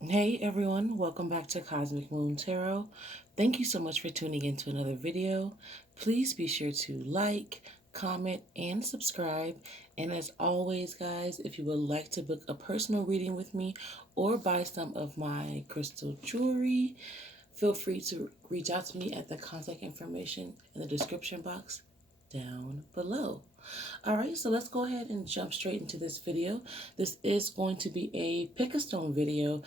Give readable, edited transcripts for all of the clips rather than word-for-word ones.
Hey everyone, welcome back to Cosmic Moon Tarot. Thank you so much for tuning in to another video. Please be sure to like, comment, and subscribe. And as always, guys, if you would like to book a personal reading with me or buy some of my crystal jewelry, feel free to reach out to me at the contact information in the description box down below. All right, so let's go ahead and jump straight into this video. This is going to be a pick a stone video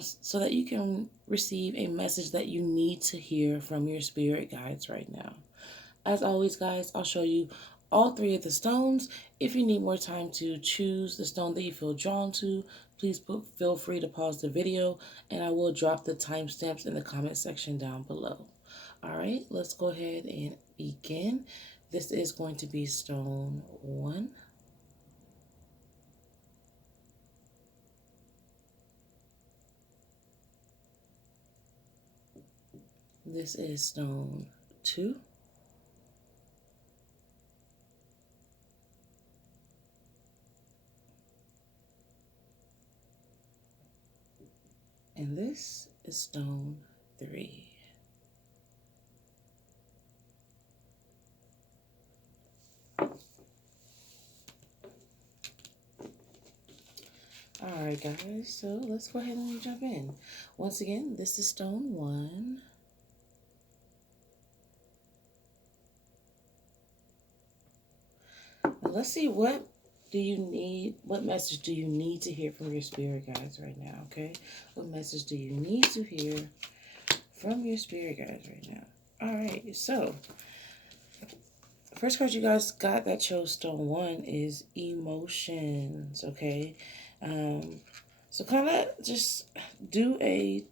so that you can receive a message that you need to hear from your spirit guides right now. As always, guys, I'll show you all three of the stones. If you need more time to choose the stone that you feel drawn to, please feel free to pause the video and I will drop the timestamps in the comment section down below. All right, let's go ahead and begin. This is going to be stone 1. This is stone 2. And this is stone 3. Alright guys, so let's go ahead and jump in. Once again, this is stone 1. Now let's see what message do you need to hear from your spirit guides right now, okay? What message do you need to hear from your spirit guides right now? Alright, so first card you guys got that chose stone 1 is emotions, okay? So kind of just do a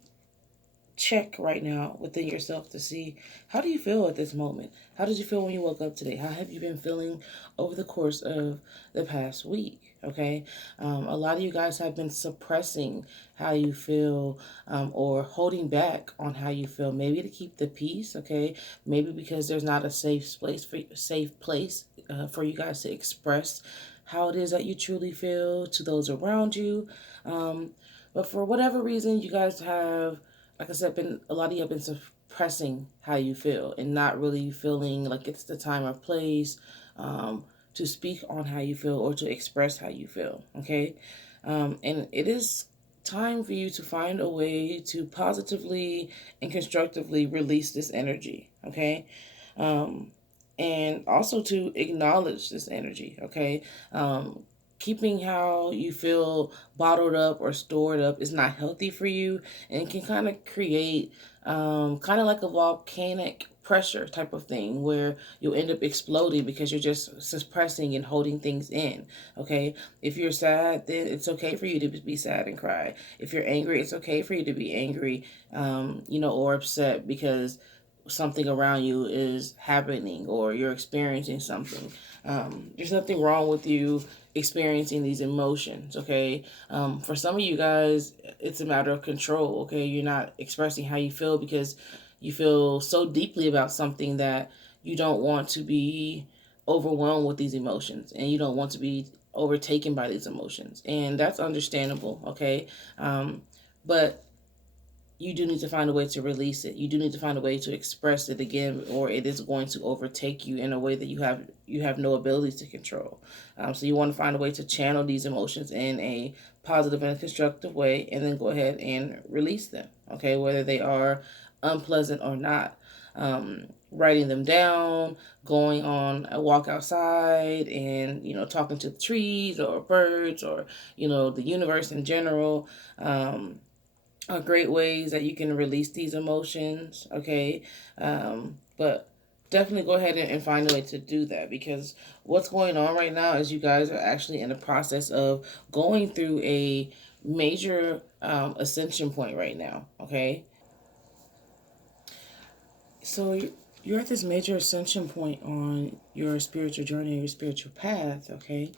check right now within yourself to see, how do you feel at this moment? How did you feel when you woke up today? How have you been feeling over the course of the past week? Okay, a lot of you guys have been suppressing how you feel or holding back on how you feel, maybe to keep the peace. Okay, maybe because there's not a safe place for you guys to express how it is that you truly feel to those around you. But for whatever reason, you guys have, like I said, a lot of you have been suppressing how you feel and not really feeling like it's the time or place to speak on how you feel or to express how you feel. Okay, and it is time for you to find a way to positively and constructively release this energy. Okay. Um, and also to acknowledge this energy. Okay. Keeping how you feel bottled up or stored up is not healthy for you and can kind of create kind of like a volcanic pressure type of thing where you'll end up exploding because you're just suppressing and holding things in. Okay, if you're sad, then it's okay for you to be sad and cry. If you're angry, it's okay for you to be angry, or upset because something around you is happening or you're experiencing something. There's nothing wrong with you experiencing these emotions. Okay, for some of you guys, it's a matter of control. Okay, you're not expressing how you feel because you feel so deeply about something that you don't want to be overwhelmed with these emotions and you don't want to be overtaken by these emotions, and that's understandable. Okay, but you do need to find a way to release it. You do need to find a way to express it again, or it is going to overtake you in a way that you have no ability to control. So you want to find a way to channel these emotions in a positive and constructive way, and then go ahead and release them. Okay, whether they are unpleasant or not. Writing them down, going on a walk outside, and talking to the trees or birds or the universe in general. Are great ways that you can release these emotions. Okay, but definitely go ahead and find a way to do that, because what's going on right now is you guys are actually in the process of going through a major ascension point right now. Okay, so you're at this major ascension point on your spiritual journey, your spiritual path. Okay,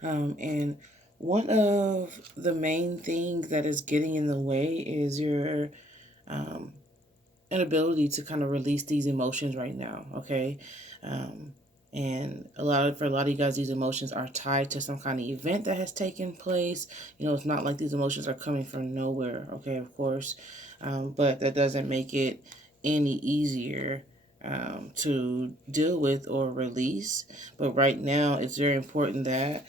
and one of the main things that is getting in the way is your inability to kind of release these emotions right now. Okay, um, And for a lot of you guys, these emotions are tied to some kind of event that has taken place. It's not like these emotions are coming from nowhere, okay, of course. But that doesn't make it any easier to deal with or release. But right now, it's very important that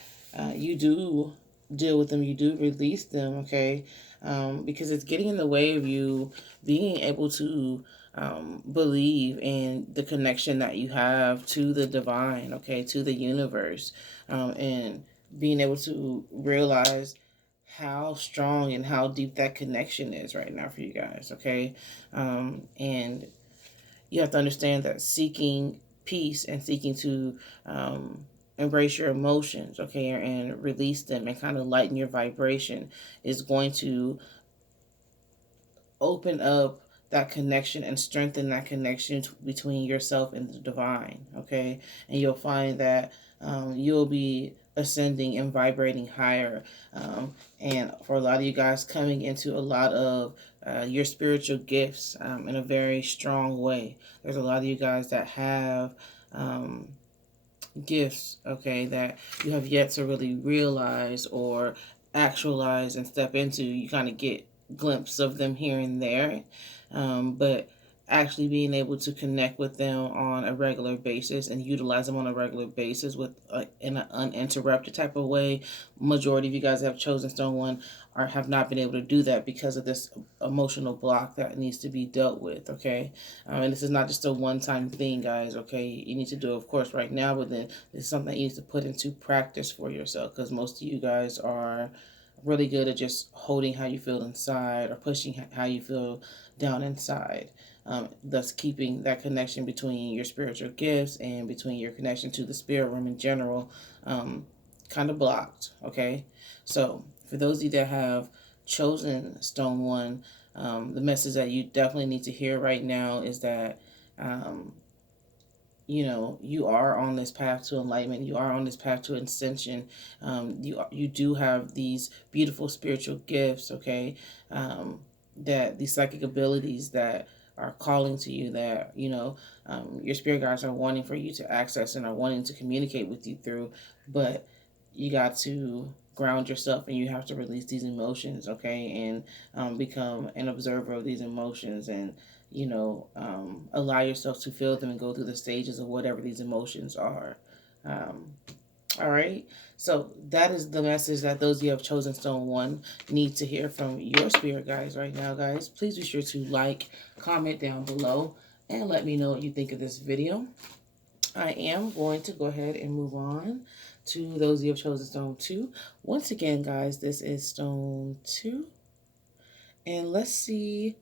you do deal with them, you do release them, okay? Because it's getting in the way of you being able to believe in the connection that you have to the divine, okay, to the universe, and being able to realize how strong and how deep that connection is right now for you guys, okay? And you have to understand that seeking peace and seeking to embrace your emotions, okay, and release them and kind of lighten your vibration is going to open up that connection and strengthen that connection between yourself and the divine, okay? And you'll find that you'll be ascending and vibrating higher. And for a lot of you guys, coming into a lot of your spiritual gifts in a very strong way. There's a lot of you guys that have gifts, okay, that you have yet to really realize or actualize and step into. You kind of get glimpses of them here and there, but actually being able to connect with them on a regular basis and utilize them on a regular basis with in an uninterrupted type of way. Majority of you guys have chosen stone one or have not been able to do that because of this emotional block that needs to be dealt with, okay? And this is not just a one-time thing, guys, okay? You need to do it, of course, right now, but then it's something that you need to put into practice for yourself, because most of you guys are really good at just holding how you feel inside or pushing how you feel down inside. Thus keeping that connection between your spiritual gifts and between your connection to the spirit realm in general kind of blocked, okay? So for those of you that have chosen stone one, the message that you definitely need to hear right now is that um, you are on this path to enlightenment. You are on this path to ascension. You do have these beautiful spiritual gifts, okay? That these psychic abilities that are calling to you, that your spirit guides are wanting for you to access and are wanting to communicate with you through, but you got to ground yourself and you have to release these emotions, okay, and become an observer of these emotions, and allow yourself to feel them and go through the stages of whatever these emotions are. Um, all right. So that is the message that those of you who have chosen stone one need to hear from your spirit guides right now, guys. Please be sure to like, comment down below, and let me know what you think of this video. I am going to go ahead and move on to those of you who have chosen stone two. Once again, guys, this is stone two. And let's see,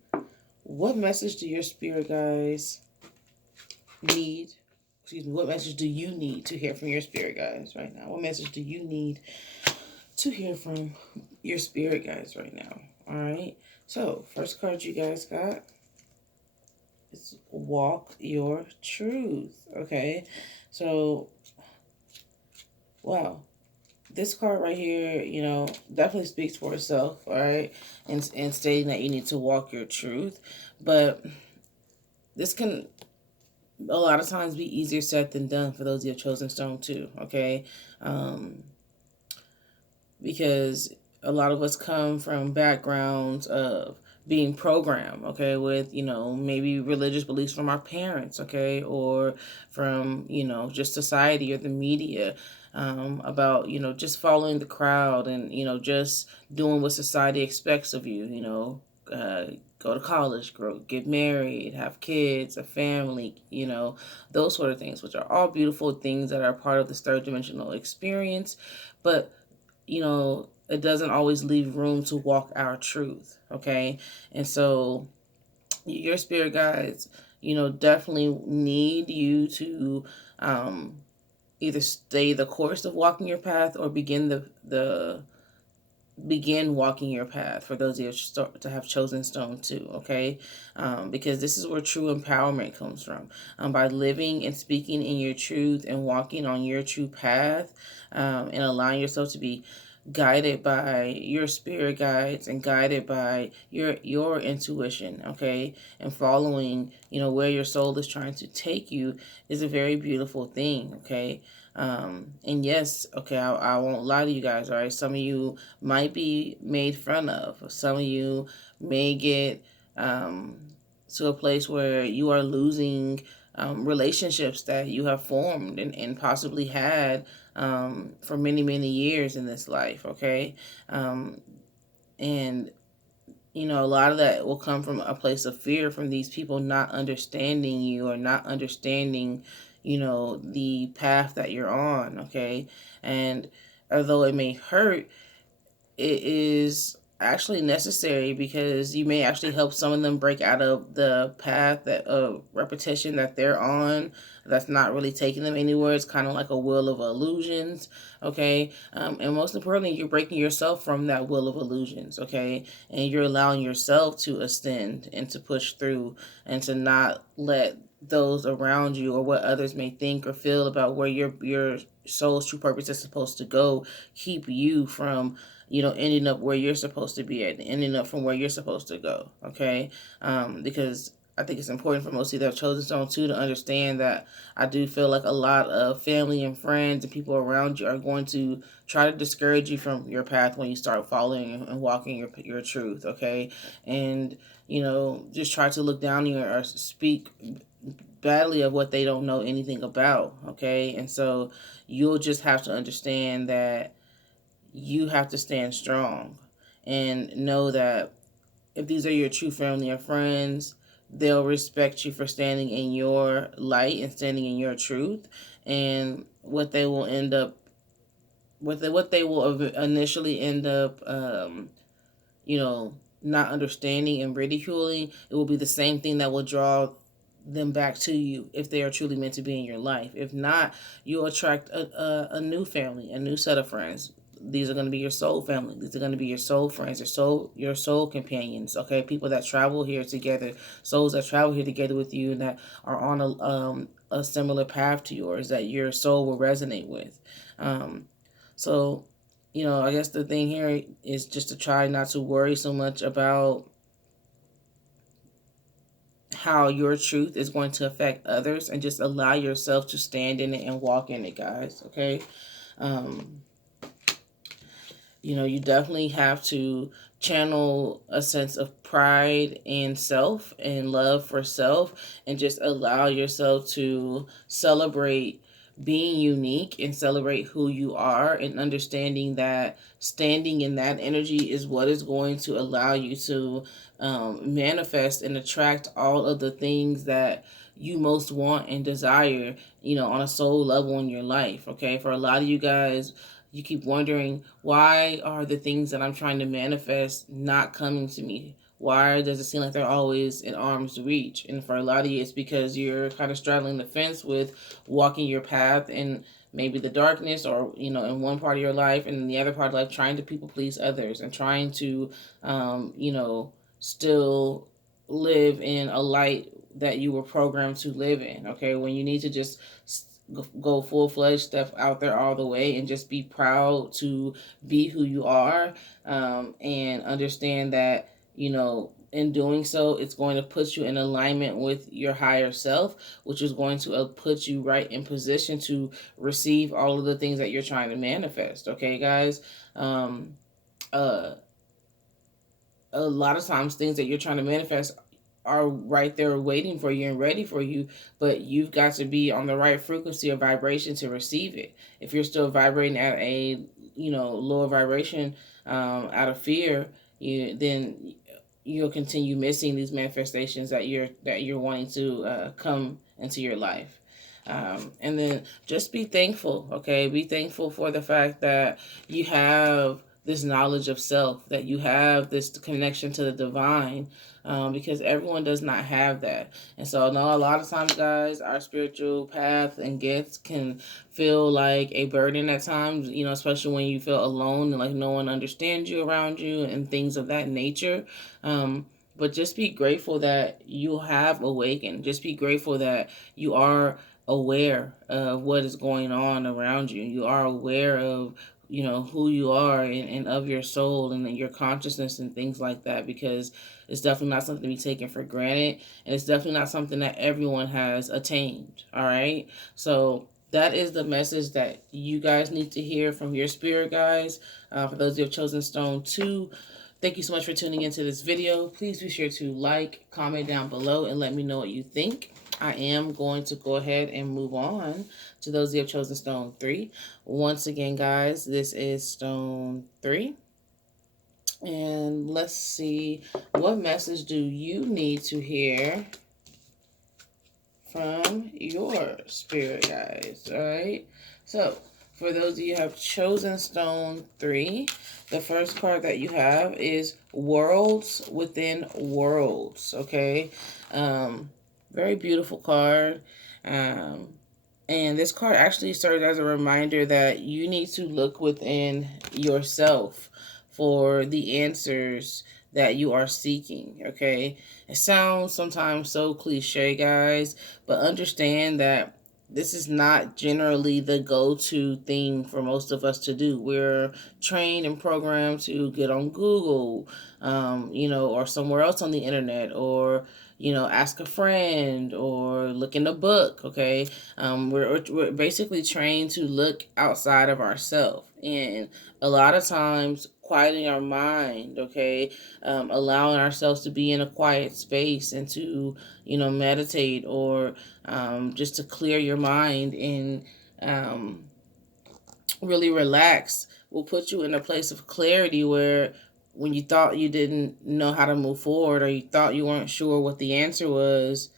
what message do your spirit guides need? Excuse me, what message do you need to hear from your spirit guides right now? What message do you need to hear from your spirit guides right now? All right. So, first card you guys got is Walk Your Truth. Okay. So, wow. This card right here, definitely speaks for itself, all right? And stating that you need to walk your truth. But this can a lot of times be easier said than done for those who have chosen stone two, okay? Because a lot of us come from backgrounds of being programmed, okay, with, maybe religious beliefs from our parents, okay, or from, just society or the media, about, just following the crowd and, just doing what society expects of you, go to college, get married, have kids, a family, those sort of things, which are all beautiful things that are part of this third dimensional experience. But it doesn't always leave room to walk our truth, okay? And so your spirit guides, definitely need you to either stay the course of walking your path or begin walking your path for those of you to have chosen stone two, okay? Because this is where true empowerment comes from. By living and speaking in your truth and walking on your true path, and allowing yourself to be guided by your spirit guides and guided by your intuition, okay, and following, where your soul is trying to take you is a very beautiful thing, okay. And yes, okay, I won't lie to you guys, all right. Some of you might be made fun of. Some of you may get to a place where you are losing relationships that you have formed and possibly had for many, many years in this life, okay? And, a lot of that will come from a place of fear from these people not understanding you or not understanding, the path that you're on, okay? And although it may hurt, it is actually necessary because you may actually help some of them break out of the path that repetition that they're on that's not really taking them anywhere. It's kind of like a wheel of illusions, okay. And most importantly, you're breaking yourself from that wheel of illusions, okay, and you're allowing yourself to ascend and to push through and to not let those around you or what others may think or feel about where your soul's true purpose is supposed to go keep you from ending up where you're supposed to be at, ending up from where you're supposed to go, okay? Because I think it's important for most of the chosen zone too to understand that I do feel like a lot of family and friends and people around you are going to try to discourage you from your path when you start following and walking your truth, okay? And, just try to look down on you or speak badly of what they don't know anything about, okay? And so you'll just have to understand that you have to stand strong and know that if these are your true family or friends, they'll respect you for standing in your light and standing in your truth. And what they will end up, what they will initially end up, you know, not understanding and ridiculing, it will be the same thing that will draw them back to you if they are truly meant to be in your life. If not, you'll attract a new family, a new set of friends. These are going to be your soul family. These are going to be your soul friends, your soul companions. Okay, people that travel here together, souls that travel here together with you, and that are on a similar path to yours that your soul will resonate with. Um, so, I guess the thing here is just to try not to worry so much about how your truth is going to affect others and just allow yourself to stand in it and walk in it, guys. Okay. Um, you definitely have to channel a sense of pride in self and love for self and just allow yourself to celebrate being unique and celebrate who you are and understanding that standing in that energy is what is going to allow you to manifest and attract all of the things that you most want and desire, on a soul level in your life. Okay. For a lot of you guys, you keep wondering, why are the things that I'm trying to manifest not coming to me? Why does it seem like they're always in arm's reach? And for a lot of you, it's because you're kind of straddling the fence with walking your path in maybe the darkness or, in one part of your life, and in the other part of life, trying to people please others and trying to, still live in a light that you were programmed to live in, okay? When you need to just go full-fledged, step out there all the way and just be proud to be who you are, and understand that, in doing so, it's going to put you in alignment with your higher self, which is going to put you right in position to receive all of the things that you're trying to manifest. Okay, guys. Uh, a lot of times things that you're trying to manifest are right there waiting for you and ready for you, but you've got to be on the right frequency or vibration to receive it. If you're still vibrating at a lower vibration, out of fear, then you'll continue missing these manifestations that you're wanting to come into your life. And then just be thankful, okay? Be thankful for the fact that you have this knowledge of self, that you have this connection to the divine, because everyone does not have that. And so, no, a lot of times, guys, our spiritual path and gifts can feel like a burden at times, especially when you feel alone and like no one understands you around you and things of that nature. But just be grateful that you have awakened. Just be grateful that you are aware of what is going on around you. You are aware of you know, who you are, and of your soul and your consciousness and things like that, because it's definitely not something to be taken for granted, and it's definitely not something that everyone has attained. All right, so that is the message that you guys need to hear from your spirit guides. For those who have chosen stone 2, thank you so much for tuning into this video. Please be sure to like, comment down below, and let me know what you think. I am going to go ahead and move on to those who have chosen stone 3. Once again, guys, this is stone 3. And let's see, what message do you need to hear from your spirit guides? All right. So, for those of you who have chosen stone 3, the first card that you have is Worlds Within Worlds. Okay. Very beautiful card. And this card actually serves as a reminder that you need to look within yourself for the answers that you are seeking, okay? It sounds sometimes so cliche, guys, but understand that this is not generally the go-to thing for most of us to do. We're trained and programmed to get on Google, you know, or somewhere else on the internet, or, you know, ask a friend or look in a book, okay? We're basically trained to look outside of ourselves. And a lot of times, quieting our mind, okay, allowing ourselves to be in a quiet space and to, you know, meditate, or just to clear your mind and really relax, will put you in a place of clarity where when you thought you didn't know how to move forward, or you thought you weren't sure what the answer was,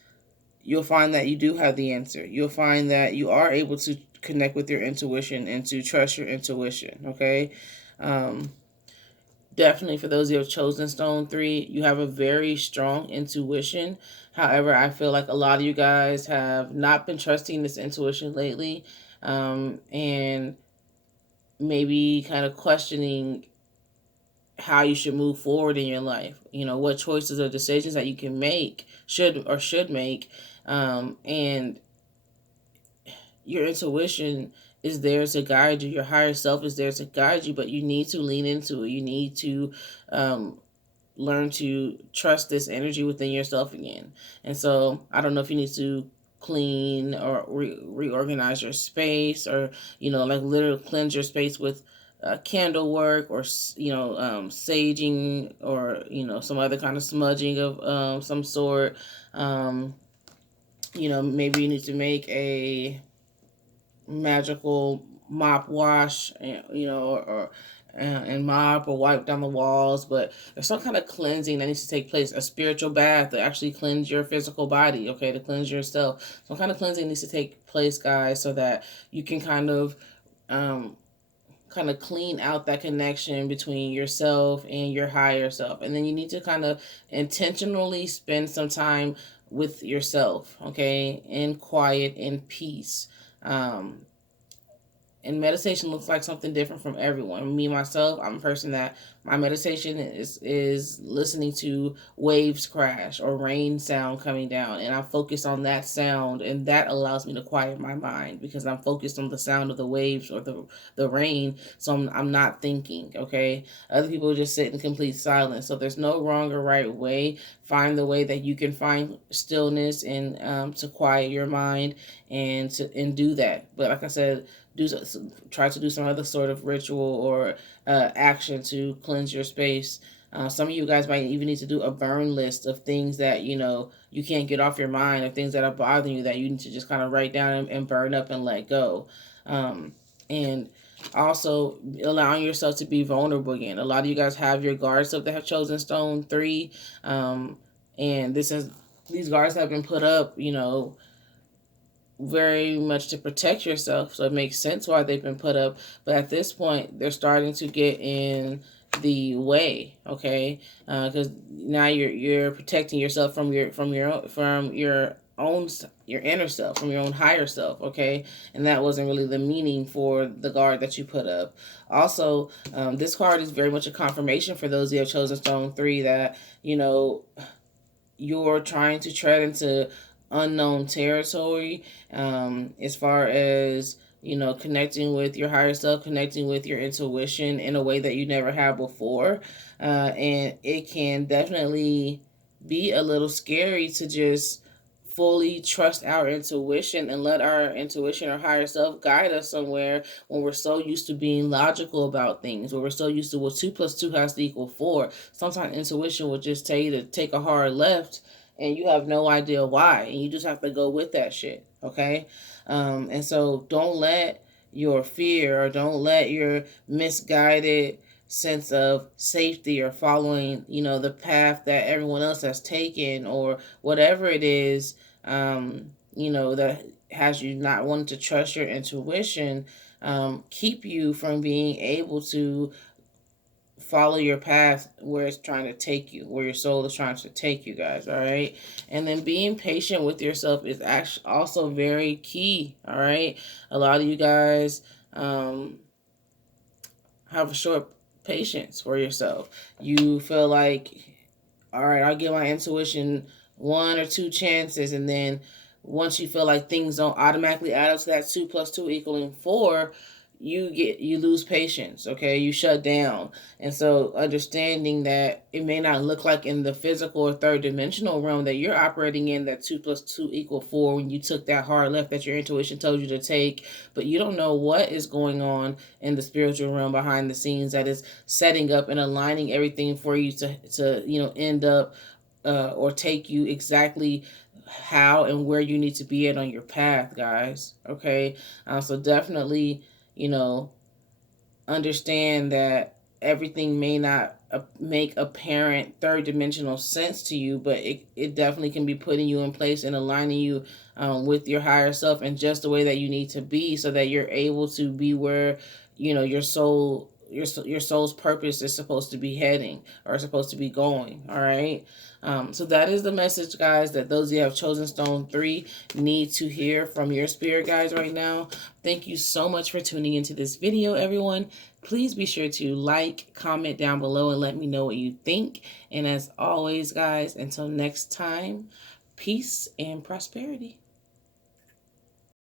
you'll find that you do have the answer. You'll find that you are able to connect with your intuition and to trust your intuition, okay? Definitely for those who have chosen stone 3, you have a very strong intuition. However, I feel like a lot of you guys have not been trusting this intuition lately, and maybe kind of questioning how you should move forward in your life. You know, what choices or decisions that you can make, should make, and your intuition is there to guide you. Your higher self is there to guide you, but you need to lean into it. You need to learn to trust this energy within yourself again. And so I don't know if you need to clean or reorganize your space, or, you know, like literally cleanse your space with candle work, or, you know, saging, or, you know, some other kind of smudging of some sort. You know, maybe you need to make a magical mop wash, you know, or and mop or wipe down the walls. But there's some kind of cleansing that needs to take place, a spiritual bath to actually cleanse your physical body, okay, to cleanse yourself. Some kind of cleansing needs to take place, guys, so that you can um, kind of clean out that connection between yourself and your higher self. And then you need to kind of intentionally spend some time with yourself, okay, in quiet, in peace. And meditation looks like something different from everyone. Me myself, I'm a person that my meditation is listening to waves crash or rain sound coming down, and I focus on that sound, and that allows me to quiet my mind because I'm focused on the sound of the waves or the rain. So I'm not thinking. Okay, other people just sit in complete silence. So there's no wrong or right way. Find the way that you can find stillness and to quiet your mind and do that. But like I said, try to do some other sort of ritual or action to cleanse your space. Some of you guys might even need to do a burn list of things that, you know, you can't get off your mind, or things that are bothering you that you need to just kind of write down and burn up and let go. And also allowing yourself to be vulnerable again. A lot of you guys have your guards up that have chosen stone 3, and these guards have been put up, you know, very much to protect yourself, so it makes sense why they've been put up. But at this point, they're starting to get in the way, okay? Because now you're protecting yourself from your own your inner self, from your own higher self, okay? And that wasn't really the meaning for the guard that you put up. Also, this card is very much a confirmation for those who have chosen stone 3 that, you know, you're trying to tread into unknown territory, as far as connecting with your higher self, connecting with your intuition in a way that you never have before. And it can definitely be a little scary to just fully trust our intuition and let our intuition or higher self guide us somewhere when we're so used to being logical about things, when we're so used to, well, 2 plus 2 has to equal 4. Sometimes intuition will just tell you to take a hard left and you have no idea why, and you just have to go with that shit, okay? And so don't let your fear, or don't let your misguided sense of safety or following, the path that everyone else has taken, or whatever it is, that has you not wanting to trust your intuition, keep you from being able to follow your path where it's trying to take you, where your soul is trying to take you, guys. All right. And then being patient with yourself is actually also very key. All right. A lot of you guys have a short patience for yourself. You feel like, all right, I'll give my intuition 1 or 2 chances, and then once you feel like things don't automatically add up to that 2 plus 2 equaling 4, you lose patience. Okay, you shut down. And so understanding that it may not look like in the physical or third dimensional realm that you're operating in that 2 plus 2 equal 4 when you took that hard left that your intuition told you to take, but you don't know what is going on in the spiritual realm behind the scenes that is setting up and aligning everything for you to end up or take you exactly how and where you need to be at on your path, guys. Okay. So definitely, you know, understand that everything may not make apparent third dimensional sense to you, but it definitely can be putting you in place and aligning you with your higher self and just the way that you need to be, so that you're able to be where your soul's purpose is supposed to be heading, or supposed to be going. All right. So that is the message, guys, that those of you who have chosen stone 3 need to hear from your spirit guides right now. Thank you so much for tuning into this video, everyone. Please be sure to like, comment down below, and let me know what you think. And as always, guys, until next time, peace and prosperity.